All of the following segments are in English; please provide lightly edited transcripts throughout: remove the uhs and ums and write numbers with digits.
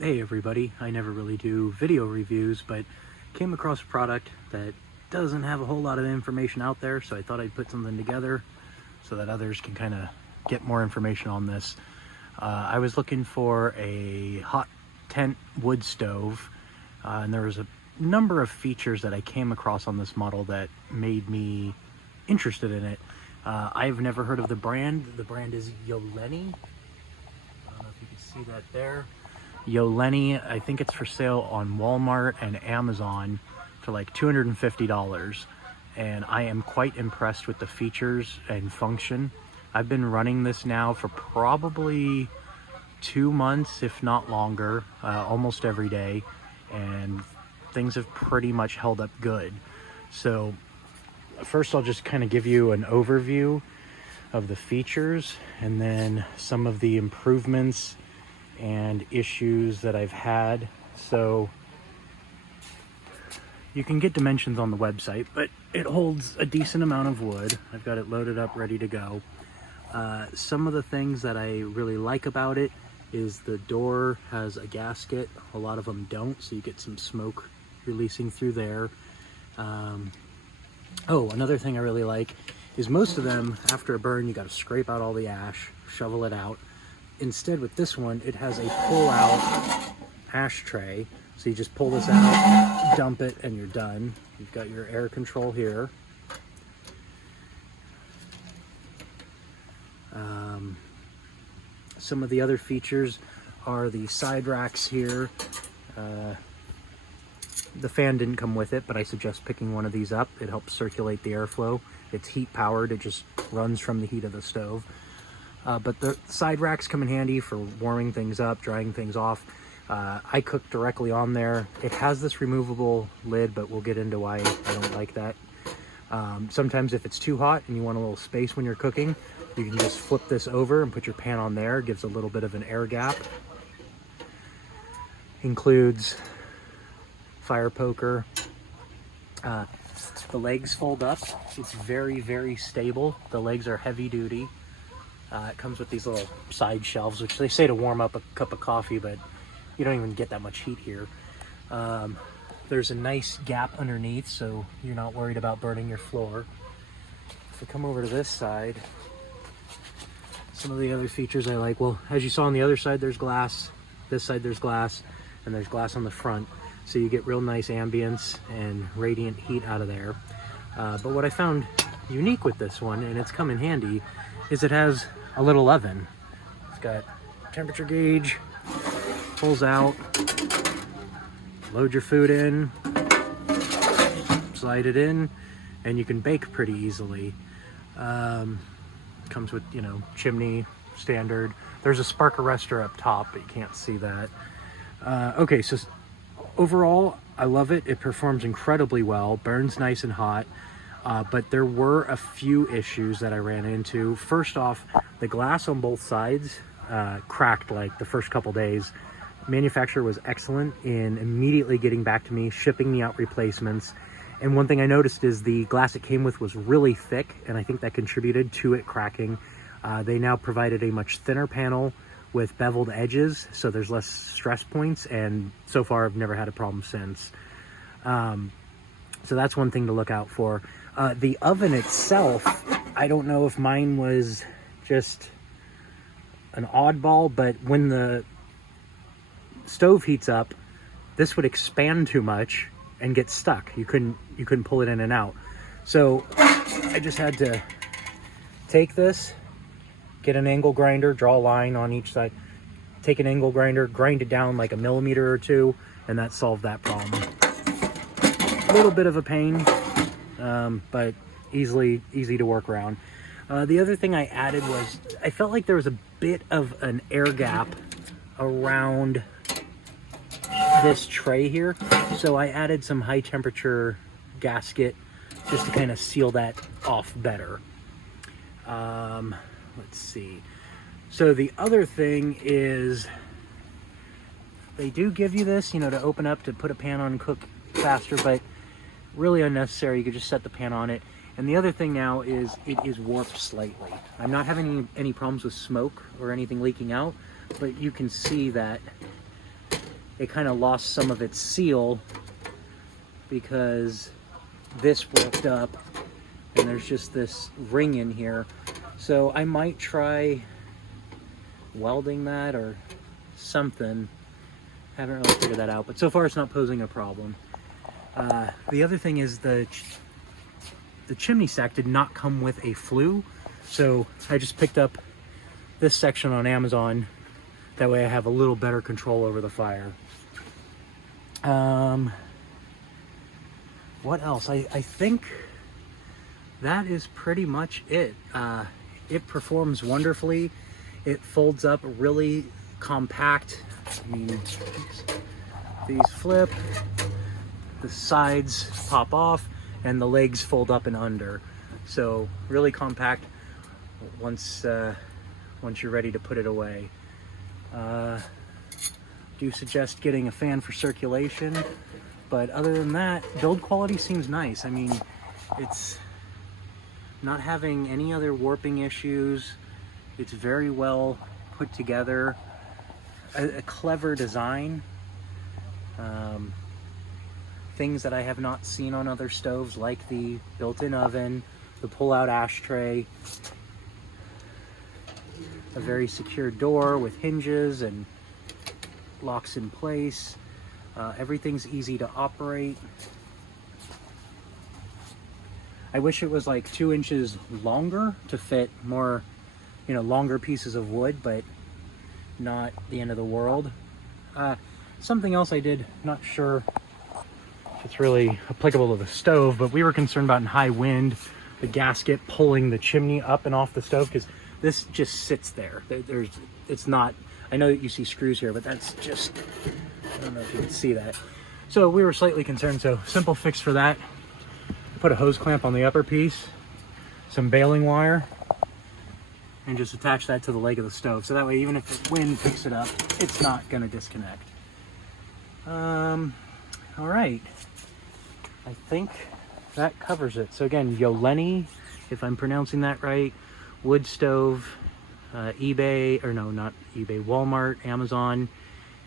Hey everybody, I never really do video reviews, but came across a product that doesn't have a whole lot of information out there, so I thought I'd put something together so that others can kind of get more information on this. I was looking for a hot tent wood stove, and there was a number of features that I came across on this model that made me interested in it. I've never heard of the brand. The brand is Yoleny. I don't know if you can see that there. Yoleny, I think it's for sale on Walmart and Amazon for like $250, and I am quite impressed with the features and function. I've been running this now for probably 2 months, if not longer, almost every day, and things have pretty much held up good. So first I'll just kind of give you an overview of the features and then some of the improvements and issues that I've had. So you can get dimensions on the website, but it holds a decent amount of wood. I've got it loaded up, ready to go. Some of the things that I really like about it is the door has a gasket. A lot of them don't, so you get some smoke releasing through there. Oh, another thing I really like is most of them, after a burn, you got to scrape out all the ash, shovel it out. Instead, with this one, it has a pull-out ashtray. So you just pull this out, dump it, and you're done. You've got your air control here. Some of the other features are the side racks here. The fan didn't come with it, but I suggest picking one of these up. It helps circulate the airflow. It's heat powered. It just runs from the heat of the stove. But the side racks come in handy for warming things up, drying things off. I cook directly on there. It has this removable lid, but we'll get into why I don't like that. Sometimes if it's too hot and you want a little space when you're cooking, you can just flip this over and put your pan on there. It gives a little bit of an air gap. Includes fire poker. The legs fold up. It's very, very stable. The legs are heavy duty. It comes with these little side shelves, which they say to warm up a cup of coffee, but you don't even get that much heat here. There's a nice gap underneath, so you're not worried about burning your floor. If we come over to this side, some of the other features I like, well, as you saw on the other side, there's glass. This side there's glass, and there's glass on the front. So you get real nice ambience and radiant heat out of there. But what I found unique with this one, and it's come in handy, is it has a little oven. It's got temperature gauge, pulls out, load your food in, slide it in, and you can bake pretty easily. Comes with, you know, chimney, standard. There's a spark arrestor up top, but you can't see that. Okay, so overall, I love it. It performs incredibly well, burns nice and hot. But there were a few issues that I ran into. First off, the glass on both sides cracked like the first couple days. Manufacturer was excellent in immediately getting back to me, shipping me out replacements. And one thing I noticed is the glass it came with was really thick, and I think that contributed to it cracking. They now provided a much thinner panel with beveled edges, so there's less stress points, and so far I've never had a problem since. So that's one thing to look out for. The oven itself, I don't know if mine was just an oddball, but when the stove heats up, this would expand too much and get stuck. You couldn't pull it in and out. So I just had to take this, get an angle grinder, draw a line on each side, take an angle grinder, grind it down like a millimeter or two, and that solved that problem. A little bit of a pain, but easy to work around. The other thing I added was I felt like there was a bit of an air gap around this tray here, so I added some high temperature gasket just to kind of seal that off better. Let's see. So the other thing is they do give you this, you know, to open up to put a pan on and cook faster, but really unnecessary. You could just set the pan on it. And the other thing now is it is warped slightly. I'm not having any problems with smoke or anything leaking out, but you can see that it kind of lost some of its seal because this broke up and there's just this ring in here. So I might try welding that or something. Haven't really figured that out, but so far it's not posing a problem. The other thing is the chimney stack did not come with a flue, so I just picked up this section on Amazon. That way I have a little better control over the fire. What else? I think that is pretty much it. It performs wonderfully. It folds up really compact. I mean, these flip, the sides pop off, and the legs fold up and under. So really compact once you're ready to put it away. Do suggest getting a fan for circulation, but other than that, build quality seems nice. I mean, it's not having any other warping issues. It's very well put together. A clever design. Things that I have not seen on other stoves, like the built-in oven, the pull-out ashtray, a very secure door with hinges and locks in place. Everything's easy to operate. I wish it was like 2 inches longer to fit more, longer pieces of wood, but not the end of the world. Something else I did, not sure if it's really applicable to the stove, but we were concerned about in high wind, the gasket pulling the chimney up and off the stove, because this just sits there. It's not, I know that you see screws here, but that's just, I don't know if you can see that. So we were slightly concerned, so simple fix for that. Put a hose clamp on the upper piece, some baling wire, and just attach that to the leg of the stove. So that way, even if the wind picks it up, it's not gonna disconnect. All right, I think that covers it. So again, Yoleny, if I'm pronouncing that right, wood stove, eBay, or no, not eBay, Walmart, Amazon,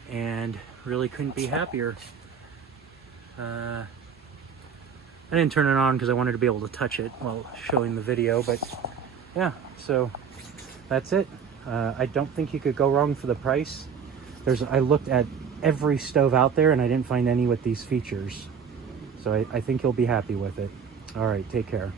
and really couldn't be happier. I didn't turn it on because I wanted to be able to touch it while showing the video, but yeah, so that's it. I don't think you could go wrong for the price. I looked at every stove out there and I didn't find any with these features. So I think you'll be happy with it. All right, take care.